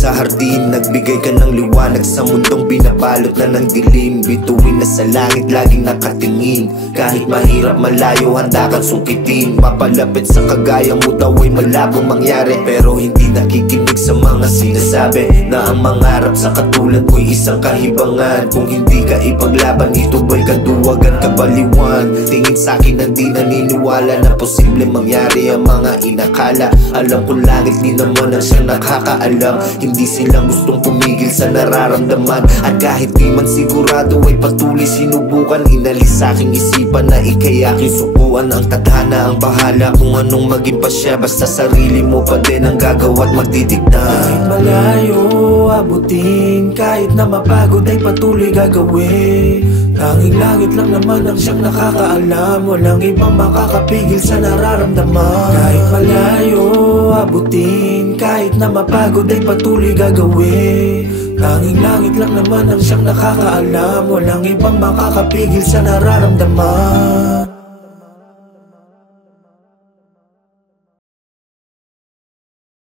sa hardin, nagbigay ka ng liwanag sa mundong binabalot na ng dilim. Bituin na sa langit, laging nakatingin. Kahit mahirap malayo, handa kang sungkitin. Mapalapit sa kagaya mo daw ay malabong mangyari, pero hindi nakikinig sa mga sinasabi na ang mangarap sa katulad mo'y isang kahibangan. Kung hindi ka ipaglaban, ito ba'y kaduwagan, kabaliwan? Tingin sa'kin na di naniniwala na posible mangyari ang mga inakala. Alam ko langit di naman ang siyang nakakaalam. Hindi sila gustong pumigil sa nararamdaman, at kahit di man sigurado ay patuloy sinubukan. Inalis sa'king isipan na ika'y aking subuan. Ang tadhana ang bahala kung anong maging pa siya, basta sarili mo pa din ang gagawa't magdidikta. Kahit malayo abutin, kahit na mapagod ay patuloy gagawin. Tanging langit lang naman ang siyang nakakaalam, walang ibang makakapigil sa nararamdaman. Kahit malayo abutin, kahit na mapagod ay patuloy gagawin. Tanging langit lang naman ang siyang nakakaalam, walang ibang makakapigil sa nararamdaman.